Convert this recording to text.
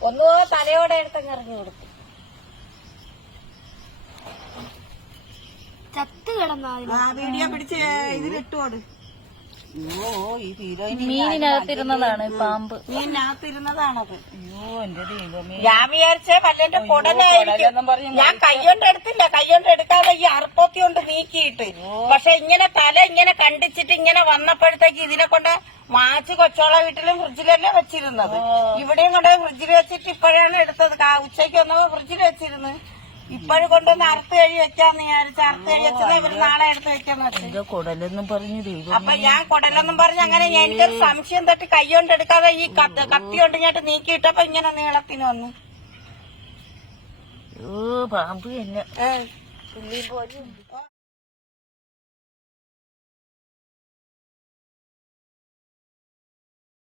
ഒന്നുമോ തലയോടെ എടുത്തങ്ങ് ഇറങ്ങി കൊടുത്തു ചത്ത് കിടന്നു ആ വീഡിയോ പിടിച്ച് ഇതിലിട്ടോട് അയ്യോ ഈ ഹീറോയിൻ മീനിനകത്തിരുന്നതാണ് പാമ്പ്. മീനിനകത്തിരുന്നതാണത്. അയ്യോ എന്റെ ദൈവമേ. ഞാൻ വിചാരിച്ചേ ഞാൻ കൈകൊണ്ട് എടുത്തില്ല കൈകൊണ്ട് എടുക്കാതെ ഈ അറുപ്പൊത്തി കൊണ്ട് നീക്കിയിട്ട്. പക്ഷെ ഇങ്ങനെ തല ഇങ്ങനെ കണ്ടിച്ചിട്ട് ഇങ്ങനെ വന്നപ്പോഴത്തേക്ക് ഇതിനെ കൊണ്ട് മാച്ച് കൊച്ചോള വീട്ടിലും ഫ്രിഡ്ജിലല്ലേ വെച്ചിരുന്നത്. ഇവിടെയും കൊണ്ട് ഫ്രിഡ്ജിൽ വെച്ചിട്ട് ഇപ്പോഴാണ് എടുത്തത്. ഉച്ചയ്ക്ക് ഒന്ന് ഫ്രിഡ്ജിൽ വെച്ചിരുന്നു. ഇപ്പോഴും കൊണ്ടുവന്ന് അറുത്ത് കഴി വെക്കാന്ന് വിചാരിച്ചു അറുത്ത് കഴി വെച്ചത് ഇവർ നാളെ എടുത്ത് വെക്കാന്ന് കുടലെന്നും പറഞ്ഞു അപ്പൊ ഞാൻ കുടലെന്നും പറഞ്ഞു അങ്ങനെ എന്റെ സംശയം തട്ടി കൈകൊണ്ട് എടുക്കാതെ ഈ കത്ത് കത്തി കൊണ്ട് ഇങ്ങോട്ട് നീക്കിയിട്ടപ്പോ ഇങ്ങനെ നീളത്തിന് വന്നു. പാമ്പ് പുള്ളി പോലും